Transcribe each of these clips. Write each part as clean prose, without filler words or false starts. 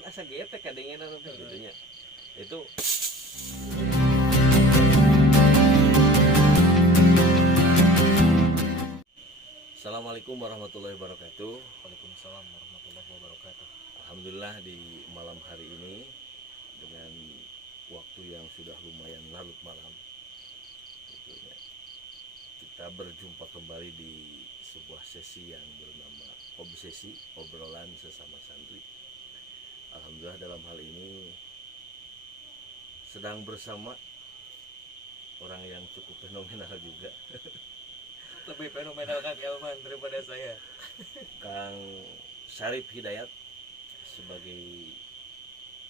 kan asa getek kadengenan teh gitu nya. Itu Assalamualaikum warahmatullahi wabarakatuh. Waalaikumsalam warahmatullahi wabarakatuh. Alhamdulillah di malam hari ini dengan waktu yang sudah lumayan larut malam gitu ya, kita berjumpa kembali di sebuah sesi yang bernama obsesi, obrolan sesama santri. Alhamdulillah dalam hal ini sedang bersama orang yang cukup fenomenal juga. Lebih fenomenal Kang Elman daripada saya. Kang Syarif Hidayat sebagai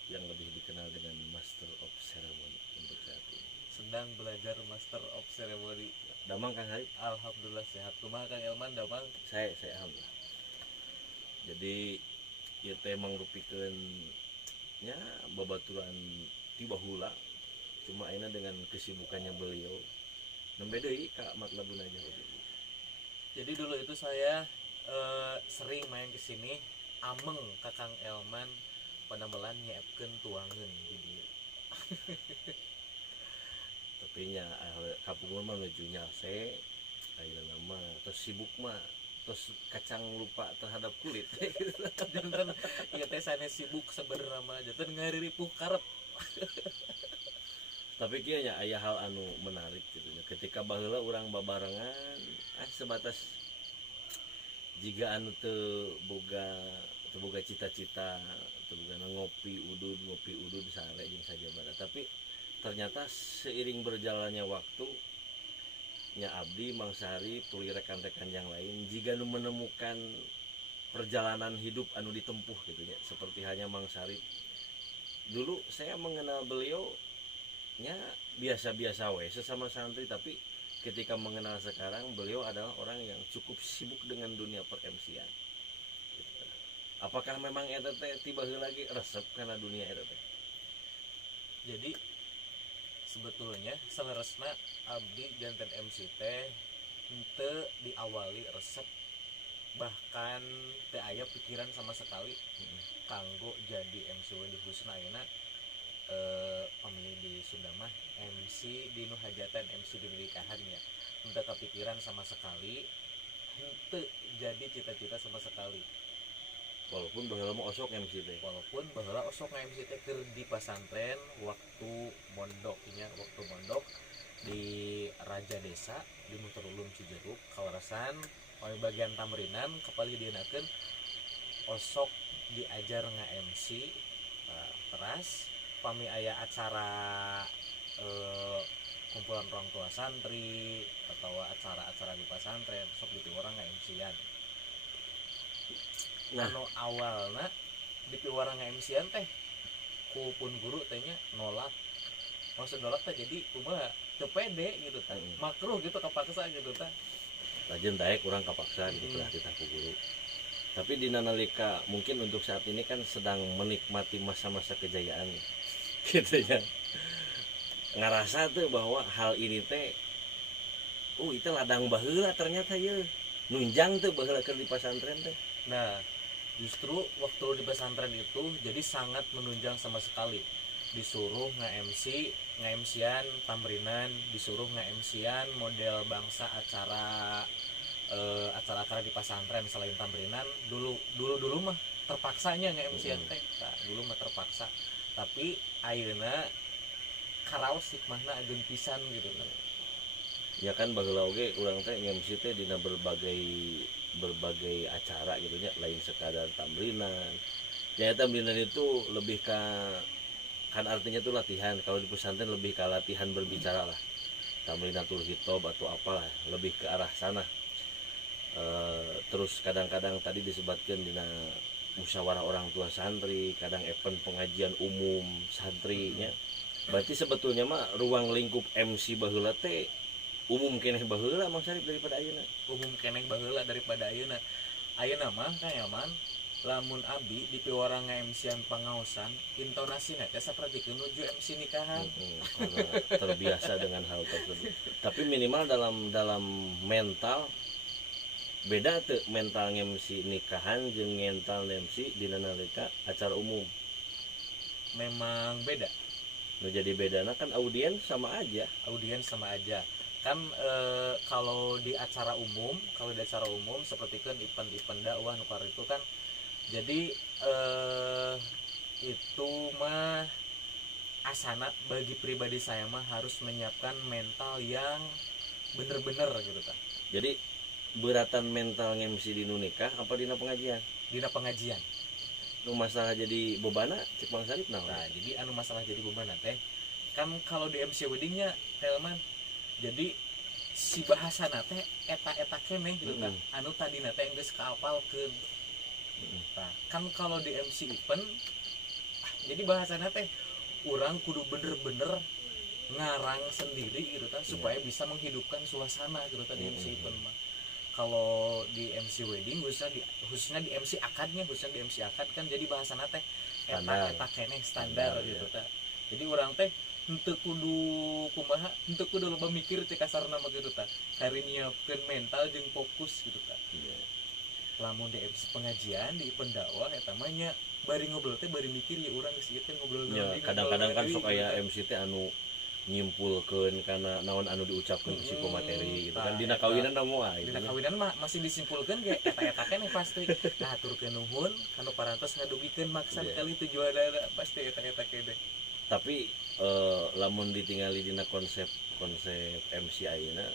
yang lebih dikenal dengan Master of Ceremony untuk saat ini. Sedang belajar Master of Ceremony. Damang Kang Syarif? Alhamdulillah sehat. Kumaha Kang Elman damang? Saya alhamdulillah. Jadi ieu teh mangrupikeun nya babaturan ti baheula, cuma ayeuna dengan kesibukannya beliau nembe deui ka matlabuna aja. Jadi dulu itu saya sering main ke sini ameng ka Kang Elman padamelan nyiapkeun tuangeun di dieu. Tapi nya kapungun mah nuju nyase ayeuna nama terus sibuk mah terus kacang lupa terhadap kulit. Janten ieu teh sanes sibuk sebenarnya mah janten ngariripuh karep. Tapi kayaknya aya hal anu menarik gitu nya. Ketika baheula urang babarengan sebatas jika anu teu boga cita-cita teu boga ngopi udud sare jeung sajabara. Tapi ternyata seiring berjalannya waktu nya abdi Mang Sari tuluy rekan-rekan yang lain jika anu menemukan perjalanan hidup anu ditempuh gitu ya, seperti hanya Mang Sari. Dulu saya mengenal beliau nya biasa-biasa we sesama santri, tapi ketika mengenal sekarang beliau adalah orang yang cukup sibuk dengan dunia per-MC-an. Gitu. Apakah memang eta teh tiba lagi resep karena dunia eta teh? Jadi sebetulnya saleresna abdi janten MC teh henteu diawali resep, bahkan teu aya pikiran sama sekali kanggo jadi MC di khususna ayeuna pamili di Sunda mah MC di nu hajatan, MC di nikahan ya. Henteu kepikiran sama sekali, henteu jadi cita-cita sama sekali. Walaupun baheula mah osok MC teh. Walaupun baheula osok MC teh keur di pasantren waktu mondok di Raja Desa di Muterulum Cijeruk kalarasan anu bagian tamrinan kapali dienakeun osok diajar nga-MC. Teras pami aya acara kumpulan orang tua santri atau acara-acara di pasantren sok di orang nga-MC-an. Nah, anu awalna di piwara nga-MC-an teh ku pun guru tehnya nolak. Maksud nolak teh jadi kumaha teu pede gitu teh. Makruh gitu kapaksa gitu teh. rajin daek urang kapaksa gitu lah ditah ku guru. Tapi di nalika mungkin untuk saat ini kan sedang menikmati masa-masa kejayaan gitu ya. Ngarasa tuh bahwa hal ini teh itu ladang baheula ternyata ya. Nunjang tuh baheula keur di pasantren teh. Nah, justru waktu di pesantren itu jadi sangat menunjang sama sekali. Disuruh nge-MC-an tamrinan, disuruh nge-MC-an model bangsa acara-acara di pasantren selain tamrinan. Dulu mah terpaksanya nge-MC-an teh. Nah, dulu mah terpaksa. Tapi ayeuna karaos hikmahna ageun pisan gitu kan. Ya kan baheula oge urang teh nge-MC teh dina berbagai acara gitu nya, lain sekadar tamrinan. Ya tamrinan itu lebih kan artinya tuh latihan. Kalau di pesantren lebih ke latihan berbicara lah. Tamrinatul Hitob atau apalah, lebih ke arah sana. Terus kadang-kadang tadi disebutkan dina musyawarah orang tua santri, kadang event pengajian umum santrinya. Berarti sebetulnya mah ruang lingkup MC baheula teh umum keneh baheula Mang Syarif daripada ayeuna. Umum keneh baheula daripada ayeuna. Ayeuna mah Kang Elman lamun abdi di piwara nga-MC-an pangaosan intonasina teh sapertikeun nuju MC nikahan. Karena terbiasa dengan hal tersebut. Tapi minimal dalam mental beda tuh mental MC nikahan jeung mental MC dina nalika acara umum. memang beda. Nu jadi bedana kan audiens sama aja. Audiens sama aja kan. Kalau di acara umum seperti kan event-event dakwah nukar itu kan, jadi itu mah asana bagi pribadi saya mah harus menyiapkan mental yang bener-bener gitu kan. Jadi beratan mental MC di nikah apa dina pengajian? Dina pengajian. Nu masalah jadi bebana cek Bang Sarip Nah, naon? jadi anu masalah jadi beban teh kan kalau di MC weddingnya Helman, jadi si bahasa teh eta kene gitu kan. Anu tadi teh geus kaapalkeun. Nah, kan kalau di MC event jadi bahasana teh orang kudu bener-bener ngarang sendiri gitu kan, supaya bisa menghidupkan suasana gitu kan di MC event mah. Kalau di MC wedding khususnya di MC akadnya, kan jadi bahasana teh eta keneh standar gitu kan. Jadi orang teh henteu kudu kumaha, henteu kudu loba mikir teh kasarna mah gitu kan. Kari nyiapkeun mental jeung fokus gitu kan. Lamun di MC pengajian di pendakwah eta mah nya bari ngobrol teh bari mikir ya urang geus ieu teh ngobrol. Ya, kadang-kadang kan sok aya MC teh anu nyimpulkeun kana naon anu diucapkeun ku si pemateri gitu kan. Dina kawinan da moal gitu. Dina kawinan mah masih disimpulkeun ge eta-eta keneh pasti. Nah, aturkeun nuhun kanu parantos ngadugikeun maksa kali tujuanna pasti eta-eta keneh. Tapi lamun ditingali dina konsep MC ayeuna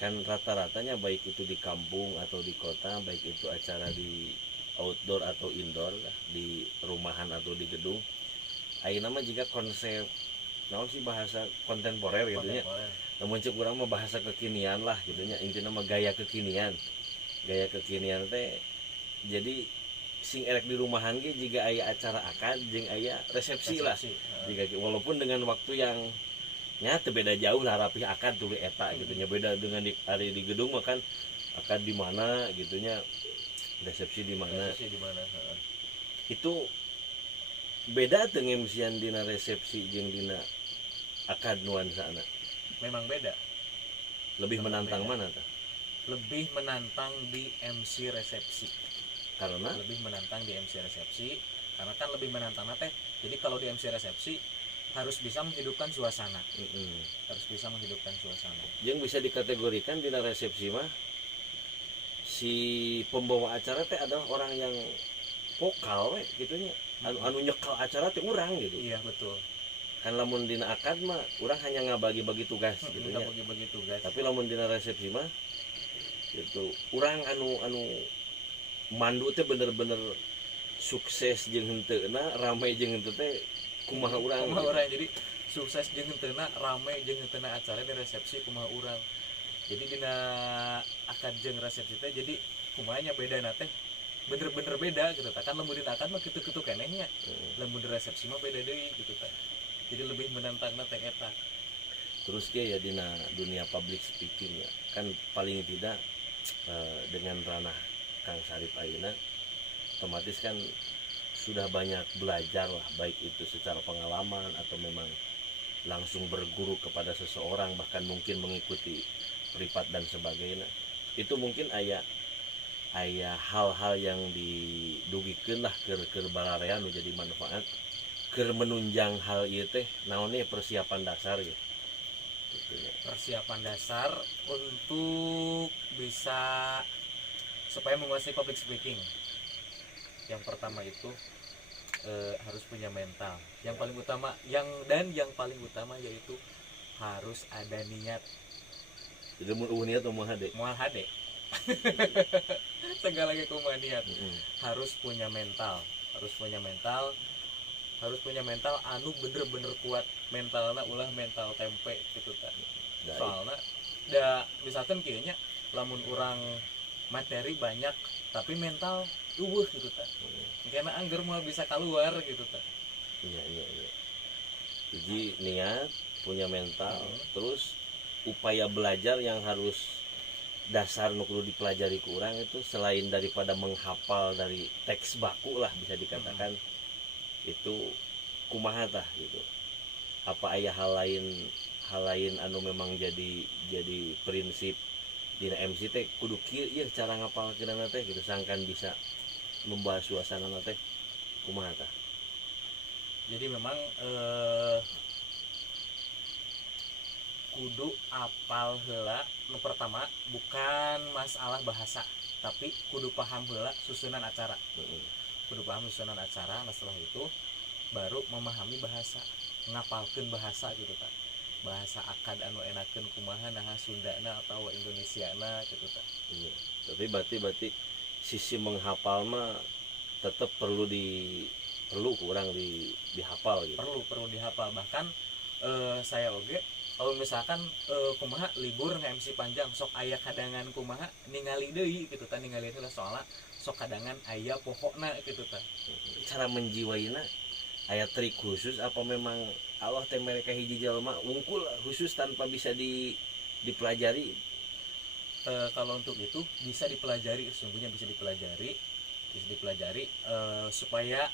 kan rata-ratanya baik itu di kampung atau di kota, baik itu acara di outdoor atau indoor, di rumahan atau di gedung, ayeuna mah jika konsep naon sih bahasa kontemporer gitu nya. Namun cek urang mah bahasa kekinian lah gitu nya. Intina mah gaya kekinian teh jadi sing erek di rumahan ge jika aya acara akad jeung aya resepsi lah. Jika walaupun dengan waktu yang teu beda jauh lah rapih akad tuluy eta gitu nya. Beda dengan di gedung mah kan akad di mana gitu nya, resepsi di mana. Itu beda teu MC-an dina resepsi jeung dina akad nuansana. Memang beda. Lebih menantang mana tah? Lebih menantang di MC resepsi. Karena lebih menantang di MC resepsi karena kan lebih menantang teh. Jadi kalau di MC resepsi harus bisa menghidupkan suasana. Harus bisa menghidupkan suasana. Yang bisa dikategorikan dina resepsi mah si pembawa acara teh adalah orang yang vokal we gitu nya. Anu nyekal acara teh urang gitu. Iya, betul. Kan lamun dina akad mah urang hanya ngabagi-bagi tugas gitu nya. Bagi-bagi tugas. Tapi lamun dina resepsi mah gitu urang anu mandu teh bener-bener sukses jeung henteuna, rame jeung henteu teh kumaha urang. Jadi sukses jeung henteuna, rame jeung henteuna acara di resepsi kumaha urang. Jadi dina akad jeung resepsi teh jadi kumanya bedana teh bener-bener beda gitu kan. Lamun dina akad mah kitu-kitu keneh nya. Lamun di resepsi mah beda deui gitu kan. Jadi lebih menantangna teh eta. Terus ge ya dina dunia public speaking ya kan paling tidak dengan ranah Kang Sarip ayeuna otomatis kan sudah banyak belajar lah, baik itu secara pengalaman atau memang langsung berguru kepada seseorang, bahkan mungkin mengikuti privat dan sebagainya. Itu mungkin aya hal-hal yang didugikeun lah keur balarean nu jadi manfaat keur menunjang hal ieu teh naonnya persiapan dasar ya. Persiapan dasar untuk bisa supaya menguasai public speaking. Yang pertama itu harus punya mental. Yang paling utama yang paling utama yaitu harus ada niat. Jadi mun niat moal hade. Moal hade. Segala kumaha niat. Harus punya mental. Harus punya mental anu bener-bener kuat. Mentalna ulah mental tempe gitu kan. Soalnya da misalkan kieu nya lamun urang materi banyak tapi mental eueuh gitu kan. Karena anggar mau bisa keluar gitu kan. Iya. Jadi niat, punya mental, terus upaya belajar yang harus dasar nu kudu dipelajari ku urang itu selain daripada menghafal dari teks baku lah bisa dikatakan itu kumaha tah gitu. Apa aya hal lain anu memang jadi prinsip dina MC teh kudu kieu ieu cara ngapalkeunna teh gitu sangkan bisa membahas suasana teh kumaha tah. Jadi memang kudu apal heula. Nu pertama bukan masalah bahasa, tapi kudu paham heula susunan acara. Kudu paham susunan acara. Nah setelah itu baru memahami bahasa, ngapalkeun bahasa gitu ta. Bahasa akad anu enakeun kumaha nah Sundana atau Indonesiana gitu ta. Iya. Tapi berarti sisi menghafal mah tetap perlu kurang dihafal gitu. Perlu dihafal. Bahkan saya oge kalau misalkan kumaha libur nge-MC panjang sok aya kadangan kumaha ningali deui gitu ta, ningali heula soalna sok kadangan aya pokokna gitu ta. Cara menjiwaina aya trik khusus apa memang Allah teh mereka hiji jalma wungkul khusus tanpa bisa dipelajari? Kalau untuk itu bisa dipelajari, sesungguhnya bisa dipelajari supaya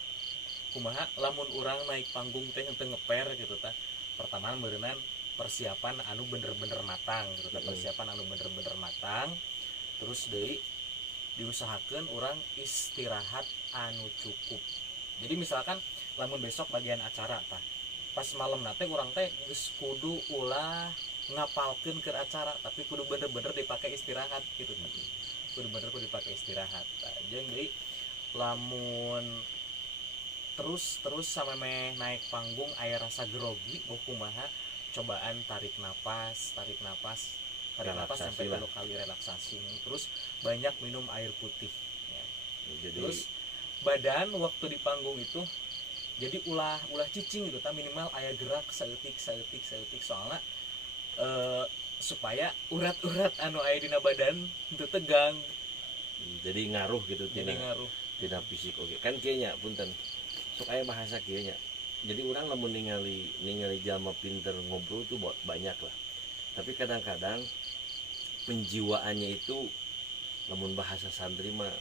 kumaha lamun orang naik panggung teh henteu ngeper gitu ta. Pertama beureunan persiapan anu bener-bener matang gitu ta, persiapan anu bener-bener matang. Terus deui diusahakeun orang istirahat anu cukup. Jadi misalkan lamun besok bagian acara tah, pas malam nate orang teh geus kudu ulah ngapalkeun ke acara, tapi kudu bener-bener dipakai istirahat gitu. Kudu dipakai istirahat. Jeung deui lamun terus sampai naik panggung aya rasa grogi kumaha, cobaan tarik napas sampai 3 kali relaksasi. Terus banyak minum air putih ya. Jadi Terus badan waktu di panggung itu jadi ulah cicing gitu ta, minimal aya gerak saeutik soalnya supaya urat-urat anu aya dina badan itu tegang. jadi ngaruh gitu Jadi ngaruh. tina fisik. Oke kan kieu nya punten sok aya bahasa kieu nya. Jadi orang lamun ningali jalma pinter ngobrol tuh banyak lah, tapi kadang-kadang penjiwaannya itu lamun bahasa santri mah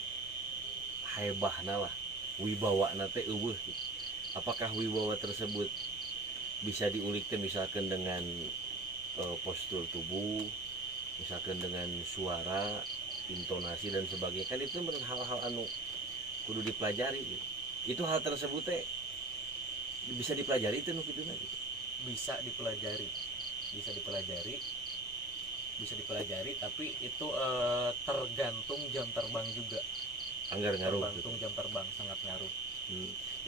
haebahna lah, wibawana teh eueuh gitu. Apakah wibawa tersebut bisa diulik teh misalkan dengan postur tubuh, misalkan dengan suara, intonasi dan sebagainya, kan itu hal-hal anu kudu dipelajari gitu. Itu hal tersebut teh bisa dipelajari itu nukiduna gitu. Bisa dipelajari tapi itu tergantung jam terbang juga. Ngaruh Tergantung gitu. jam terbang, sangat ngaruh.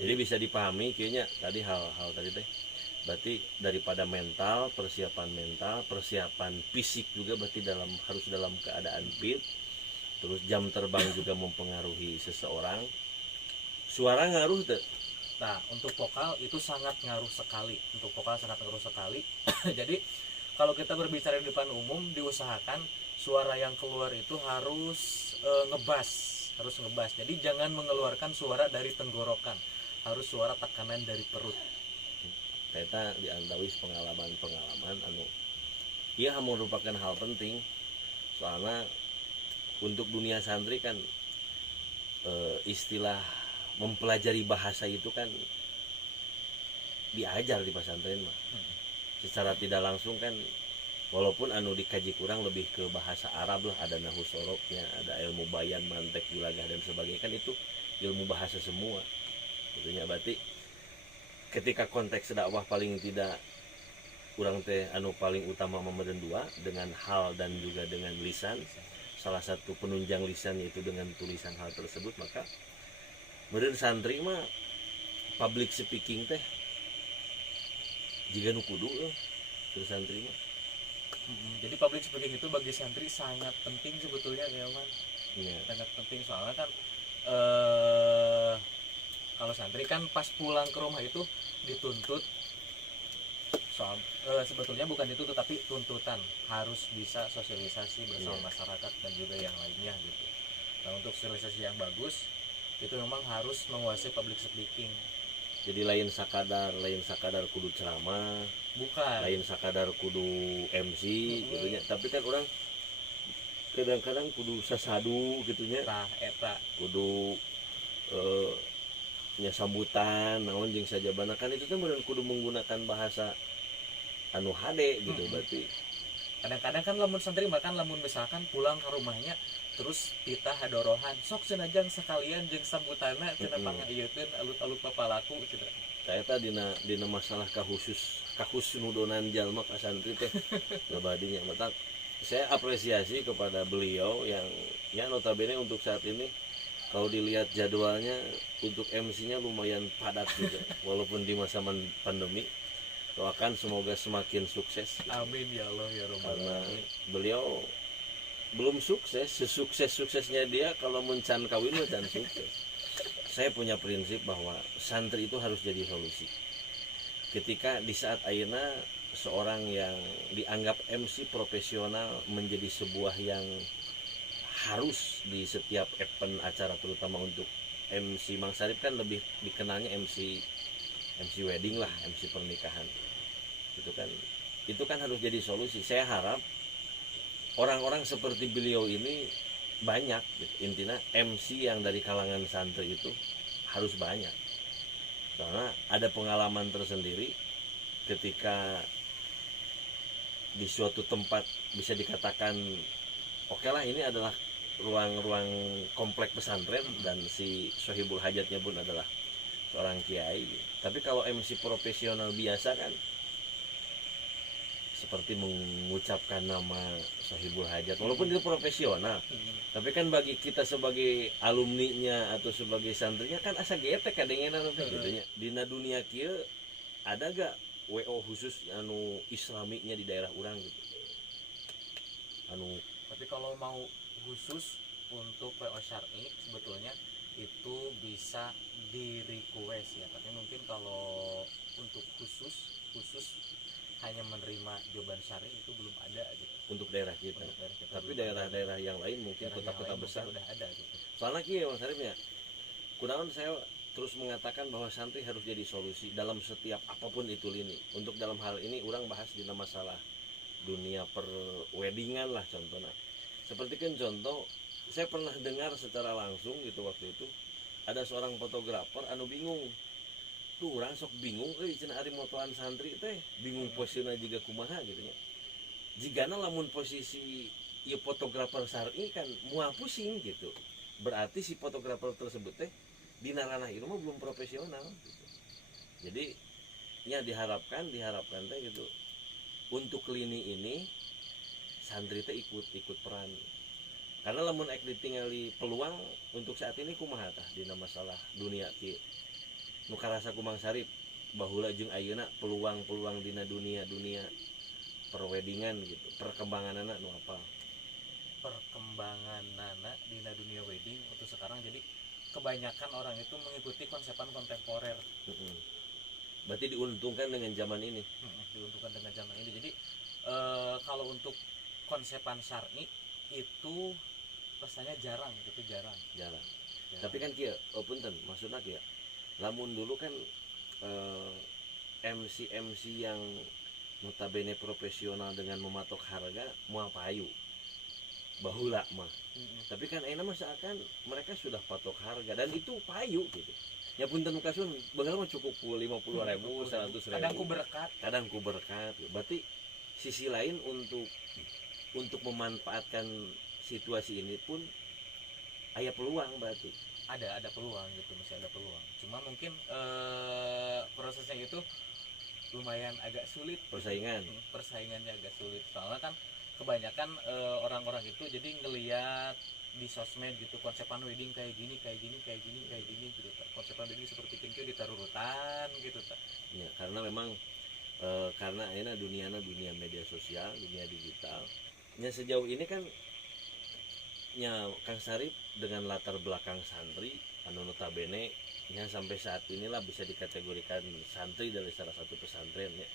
Jadi bisa dipahami kayaknya tadi hal-hal tadi teh berarti daripada persiapan fisik juga berarti harus dalam keadaan fit. Terus jam terbang juga mempengaruhi seseorang. Suara ngaruh tuh. Nah, untuk vokal itu sangat ngaruh sekali. Jadi kalau kita berbicara di depan umum, diusahakan suara yang keluar itu harus ngebas. Jadi jangan mengeluarkan suara dari tenggorokan, harus suara tekanan dari perut. Kita diantawis pengalaman anu ia merupakan hal penting, soalnya untuk dunia santri kan istilah mempelajari bahasa itu kan diajar di pesantren mah secara tidak langsung kan, walaupun anu dikaji kurang lebih ke bahasa Arab lah, ada nahwu sorobnya, ada ilmu bayan, mantek, julagah dan sebagainya, kan itu ilmu bahasa semua tentunya. Berarti ketika konteks dakwah paling tidak kurang teh anu paling utama memeden dua dengan hal dan juga dengan lisan, salah satu penunjang lisan yaitu dengan tulisan hal tersebut, maka meureun santri mah public speaking teh jiga nu kudu terus santri mah. Jadi public speaking itu bagi santri sangat penting sebetulnya ya man. Ya. Sangat penting soalnya kan kalau santri kan pas pulang ke rumah itu dituntut soal sebetulnya bukan dituntut tapi tuntutan harus bisa sosialisasi bersama masyarakat dan juga yang lainnya gitu. Nah untuk sosialisasi yang bagus itu memang harus menguasai public speaking. Jadi lain sakadar kudu ceramah, bukan lain sakadar kudu MC gitunya, tapi kan orang kadang-kadang kudu sasadu gitunya, eta kudu nya sambutan naon jeung sajabana, kan itu kan bener kudu menggunakan bahasa anu hade gitu. Berarti kadang-kadang kan lamun santri bahkan lamun misalkan pulang ke rumahnya terus kita hadorohan sok senajang sekalian jeung sambutana cenah pangaeukeun alut-alut papalaku cenah. saya tadi dina masalah kahusnudonan jalma ka santri teh labadinya matak saya apresiasi kepada beliau yang ya notabene untuk saat ini kalau dilihat jadwalnya untuk MC-nya lumayan padat juga walaupun di masa pandemi. Doakan semoga semakin sukses gitu. Amin ya Allah ya Rabbal Karena alamin. beliau belum sukses, sesukses-suksesnya dia kalau mencan kawin mencan sukses. Saya punya prinsip bahwa santri itu harus jadi solusi. Ketika di saat ayeuna seorang yang dianggap MC profesional menjadi sebuah yang harus di setiap event acara, terutama untuk MC Mang Sarip kan lebih dikenalnya MC wedding lah, MC pernikahan. Itu kan harus jadi solusi. Saya harap orang-orang seperti beliau ini banyak gitu. Intinya MC yang dari kalangan santri itu harus banyak. Karena ada pengalaman tersendiri ketika di suatu tempat bisa dikatakan oke lah ini adalah ruang-ruang komplek pesantren dan si Sohibul Hajatnya pun adalah seorang kiai. Tapi kalau MC profesional biasa kan seperti mengucapkan nama Sohibul Hajat walaupun itu profesional, tapi kan bagi kita sebagai alumninya atau sebagai santrinya kan asa getek kadengenan gitu nya. Dina dunia kieu ada gak WO khusus anu islaminya di daerah urang gitu. Tapi kalau mau khusus untuk PO syar'i sebetulnya itu bisa di request ya, tapi mungkin kalau untuk khusus hanya menerima jawaban syar'i itu belum ada gitu untuk daerah kita. Untuk daerah kita Tapi belum daerah-daerah yang lain mungkin Daerah kota-kota yang lain besar mungkin udah ada gitu. soalnya kieu Mas Arifnya kunaon saya terus mengatakan bahwa santri harus jadi solusi dalam setiap apapun itu lini. Untuk dalam hal ini orang bahas di masalah dunia perweddingan lah contohnya. Seperti kan contoh saya pernah dengar secara langsung gitu waktu itu ada seorang fotografer anu bingung tuh orang sok bingung cenah ari motoan santri teh bingung posisinya juga kumaha gitu nya. Jigana lamun posisi ieu fotografer syar'i kan moal pusing gitu. Berarti si fotografer tersebut teh dina ranah ieu mah belum profesional gitu. Jadi ya diharapkan teh gitu. Untuk lini ini santri teh ikut peran. Karena lamun ek ditingali peluang untuk saat ini kumaha tah dina masalah dunia kieu. Nu karasa ku Mang Sarip baheula jeung ayeuna peluang-peluang dina dunia perweddingan gitu. Perkembanganna nu apa? Perkembanganana dina dunia wedding untuk sekarang jadi kebanyakan orang itu mengikuti konsepan kontemporer. Berarti diuntungkan dengan zaman ini. Diuntungkan dengan zaman ini. Jadi kalau untuk konsepan syar'i itu rasanya jarang. Tapi kan kieu, punten, maksudna kieu. Lamun dulu kan MC yang notabene profesional dengan mematok harga moal payu. Baheula mah. Tapi kan enak mah seakan mereka sudah patok harga dan itu payu gitu. Ya punten kasun baheula mah cukup 50.000, 100.000. Kadang ku berkat. Berarti sisi lain untuk memanfaatkan situasi ini pun aya peluang berarti. Ada peluang gitu, masih ada peluang. Cuma mungkin prosesnya itu lumayan agak sulit. Persaingannya agak sulit. Soalnya kan kebanyakan orang-orang itu jadi ngelihat di sosmed gitu konsepan wedding kayak gini gitu. Konsepan wedding seperti itu ditaruh urutan gitu. Ya, karena memang karena ini dunia media sosial, dunia digital. Ya sejauh ini kan nya Kang Sarip dengan latar belakang santri anu notabene nya sampai saat inilah bisa dikategorikan santri dari salah satu pesantren ya.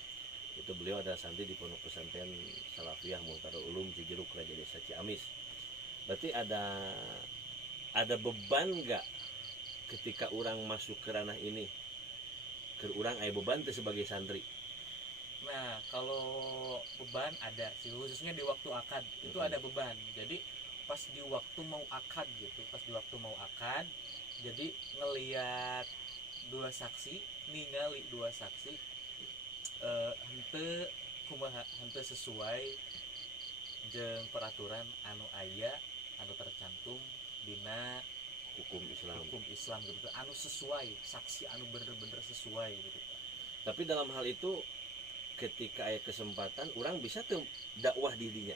Itu beliau adalah santri di Pondok Pesantren Salafiyah Muhtarul Ulum Cijeruk Raja Desa Ciamis. Berarti ada beban enggak ketika orang masuk ke ranah ini? Ke orang aya beban teh sebagai santri. Nah, kalau beban ada sih, khususnya di waktu akad itu ada beban. Jadi pas di waktu mau akad, jadi ngelihat ningali dua saksi hente sesuai jeung peraturan anu aya anu tercantum dina hukum Islam gitu, anu sesuai, saksi anu bener-bener sesuai gitu. Tapi dalam hal itu ketika aya kesempatan orang bisa tuh dakwah di dinya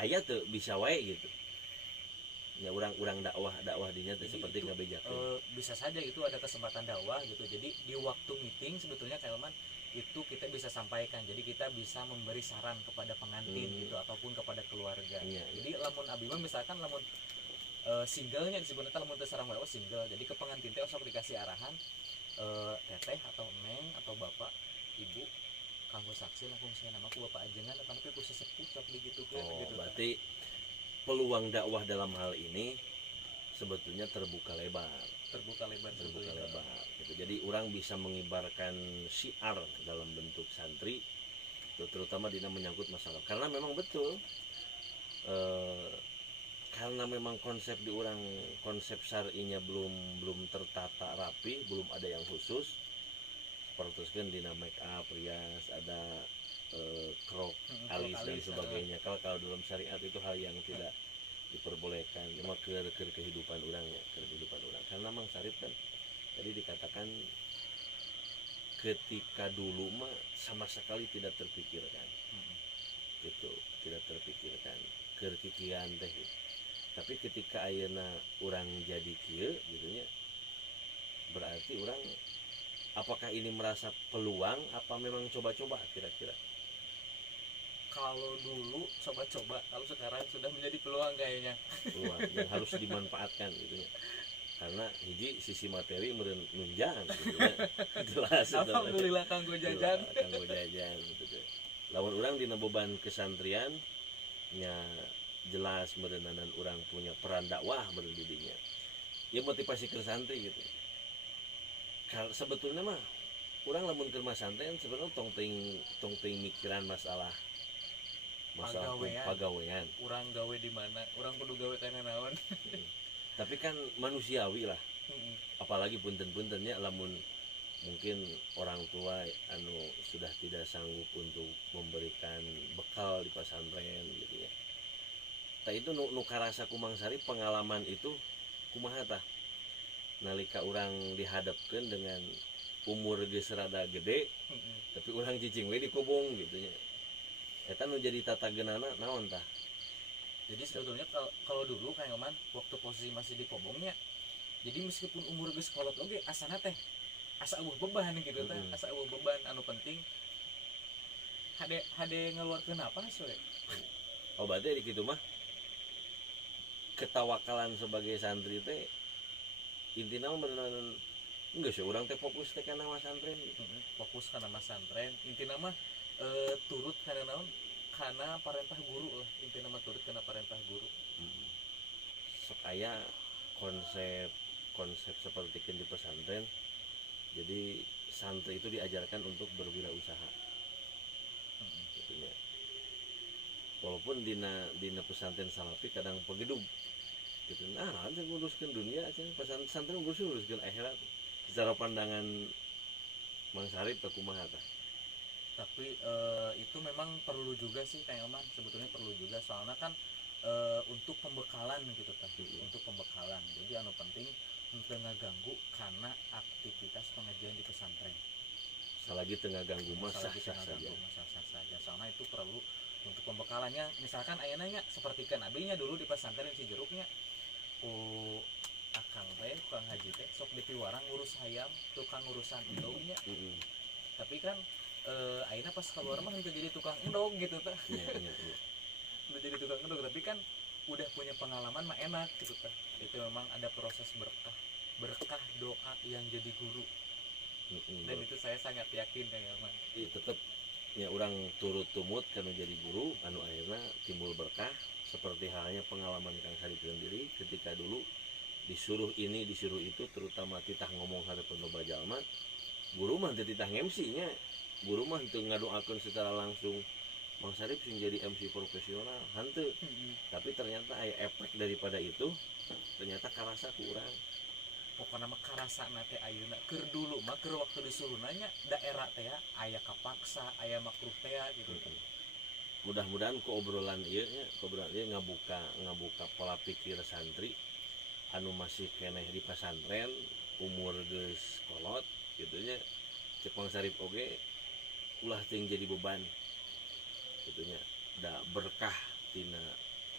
aya tuh bisa wae gitu ya orang dakwah dinya tuh Jadi seperti itu, ngabejakeun. bisa saja itu ada kesempatan dakwah gitu. Jadi di waktu meeting sebetulnya Kak itu kita bisa sampaikan. Jadi kita bisa memberi saran kepada pengantin gitu ataupun kepada keluarga. Iya, iya. Jadi lamun abi mah misalkan lamun singlenya disebutnya lamun teu sareng WO single. Jadi ke pengantin teh sok dikasih arahan teteh atau neng atau bapak ibu kanggo saksi langkung saya namaku bapak ajengan atau tapi ku sesepuh sok digitukeun Oh, gitu. berarti peluang dakwah dalam hal ini sebetulnya terbuka lebar sebetulnya. gitu. Jadi orang bisa mengibarkan syiar dalam bentuk santri terutama dina menyangkut masalah karena memang betul karena memang konsep di orang konsep syar'inya belum tertata rapi, belum ada yang khusus seperti kan dina make up rias ada krok alis dan sebagainya. Kalau dalam syariat itu hal yang tidak diperbolehkan cuma ke kehidupan orangnya kehidupan orang karena Mang Sarip kan tadi dikatakan ketika dulu mah sama sekali tidak terpikirkan gitu tidak terpikirkan kekikiran teh gitu. Tapi ketika ayeuna orang jadi kieu gitu nya berarti orang apakah ini merasa peluang apa memang coba-coba kira-kira? Kalau dulu coba-coba, kalau sekarang sudah menjadi peluang kayaknya. Peluang yang harus dimanfaatkan gitu ya. Karena hiji sisi materi meureun nunjang gitu ya. Jelas Alhamdulillah kanggo jajan. Kanggo jajan gitu ya. Lamun urang dina beban kesantrian nya jelas meureunanan urang punya peran dakwah meureun di dinya. Ya motivasi ke santri gitu. Kalau sebetulnya mah urang lamun keur masantren sebenarnya tong teuing mikiran masalah pagawean. Urang gawe di mana? Urang kudu gawe kana naon? Tapi kan manusiawi lah. Apalagi punten-puntennya lamun mungkin orang tua anu sudah tidak sanggup untuk memberikan bekal di pesantren gitu ya. Tah itu nu karasa ku Mang Sari pengalaman itu kumaha tah? Nalika urang dihadapkeun dengan umur geus rada gede, tapi urang cicing we di kubung gitu nya. Eta nu jadi tata genana naon tah? Jadi sebetulnya kalau dulu kayak Oman waktu posisi masih di kobongnya, jadi meskipun umur geus kolot oge asana teh asa eueuh beban gitu teh, asa eueuh beban anu penting hade ngeluarkeun napas we. Oh berarti di kitu mah ketawakalan sebagai santri teh intina mah beneran enggak sih orang teh fokus teh kana santren. Fokus kana santren intina mah turut kana naon kana parentah guru lah intina mah turut kana parentah guru. Sok aya konsep seperti di pesantren jadi santri itu diajarkan untuk berwirausaha gitu ya. Walaupun dina pesantren salafi kadang pegedug gitu nanti nguruskan dunia pesantren nguruskan akhirat secara pandangan Mang Sarip ke kumaha tah. Tapi itu memang perlu juga sih kayak Oman sebetulnya perlu juga soalnya kan untuk pembekalan gitu kan untuk pembekalan jadi anu penting untuk ngaganggu karena aktivitas pengajian di pesantren selagi tengah ganggu masa saja soalnya itu perlu untuk pembekalannya misalkan ayeuna seperti kan abinya dulu di pesantren si jeruknya akang teh tukang haji teh sok dipiwarang ngurus hayam tukang urusan endognya tapi kan ayeuna pas keluar mah henteu jadi tukang endog gitu teh udah jadi tukang endog tapi kan udah punya pengalaman mah enak gitu teh itu memang ada proses berkah doa yang jadi guru dan itu saya sangat yakin ya man. Tetap ya orang turut tumut karena jadi guru anu akhirnya timbul berkah seperti halnya pengalaman Kang Sarip sendiri ketika dulu disuruh ini disuruh itu terutama titah ngomong hadapan loba jalma guru mah teu titah MC nya guru mah teu ngadoakeun secara langsung Mang Sarip sing jadi MC profesional henteu tapi ternyata aya efek daripada itu ternyata karasa kurang pokoknya mah karasa nate ayeuna keur dulu mah keur waktu disuruh nanya daerah teh aya kapaksa aya makruh teh gitu. Mudah-mudahan ku obrolan ieu ngabuka pola pikir santri anu masih keneh di pesantren umur geus kolot gitu nya cek Mang Sarip oge ulah ting jadi beban gitunya da berkah tina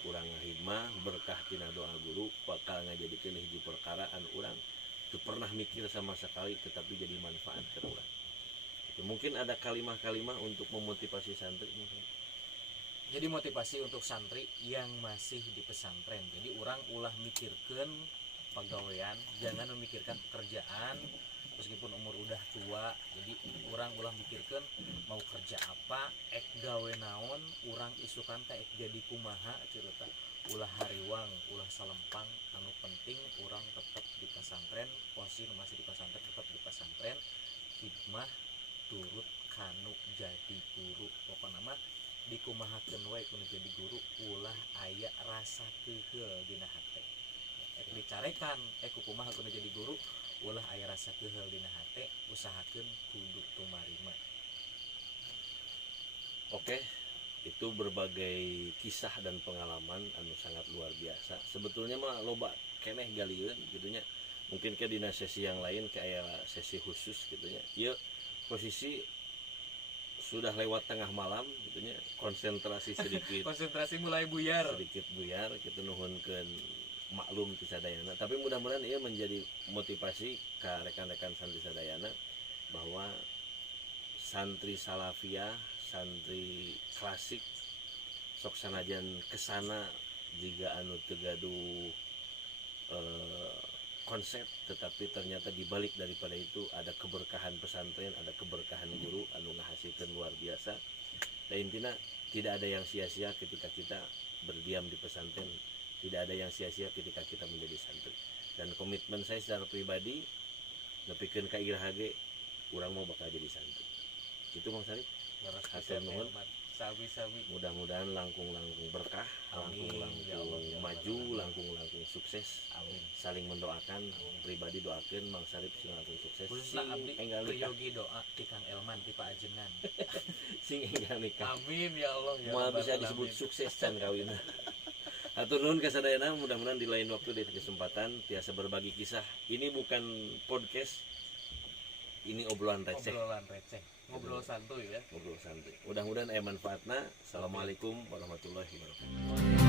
urang ngahidmah berkah tina doa guru bakal ngajadikeun hiji perkara anu urang teu pernah mikir sama sekali tetapi jadi manfaat ke urang. Mungkin ada kalimah-kalimah untuk memotivasi santri mungkin. Jadi motivasi untuk santri yang masih di pesantren. Jadi orang ulah mikirkan pegawaian, jangan memikirkan pekerjaan meskipun umur udah tua. Jadi orang ulah mikirkan mau kerja apa, ek gawe naon, orang isukan teh ek jadi kumaha cerita. Ulah hariwang, ulah salempang, anu penting orang tetap di pesantren, posisi masih di pesantren tetap di pesantren, hikmah turut kanu jadi guru. Pokoknya mah dikumahakeun wae kudu jadi guru ulah aya rasa keheul dina hate. Ek dicarekan kumaha kudu jadi guru ulah aya rasa keheul dina hate, usahakeun kudu tumarima. Oke, itu berbagai kisah dan pengalaman anu sangat luar biasa. Sebetulnya mah loba keneh galieun gitunya. Mungkin ke dina sesi yang lain kayak sesi khusus gitunya. Ieu posisi sudah lewat tengah malam gitunya, konsentrasi sedikit Konsentrasi mulai buyar. sedikit buyar kita nuhunkeun maklum ti sadayana, tapi mudah-mudahan ia menjadi motivasi ke rekan-rekan santri sadayana bahwa santri salafiyah, santri klasik sok sanajan kesana jika anu teu gaduh konsep, tetapi ternyata dibalik daripada itu ada keberkahan pesantren, ada keberkahan guru anu ngahasilkeun luar biasa. Dan intinya tidak ada yang sia-sia ketika kita berdiam di pesantren, tidak ada yang sia-sia ketika kita menjadi santri. Dan komitmen saya secara pribadi nepikeun ka IRHG urang mau bakal jadi santri. Itu Mang Sarip. Hatur nuhun. Sabi-sabi. Mudah-mudahan langkung-langkung berkah, Amin. langkung-langkung Ya Allah, ya maju, Allah. langkung-langkung sukses. Amin. Saling mendoakan, pribadi doakeun Mang Sarip sing langkung sukses. Khususna abdi enggal nikah, priyogi doa ti Kang Elman ti Pak Ajengan. sing enggal nikah. Amin ya Allah ya Moal Rabbal bisa Alamin. disebut sukses can kawinna. Hatur nuhun ka sadayana, mudah-mudahan di lain waktu di kesempatan tiasa berbagi kisah. Ini bukan podcast, ini obrolan receh. Obrolan receh, ngobrol santuy ya. Ngobrol santai. Mudah-mudahan manfaatna. Assalamualaikum warahmatullahi wabarakatuh.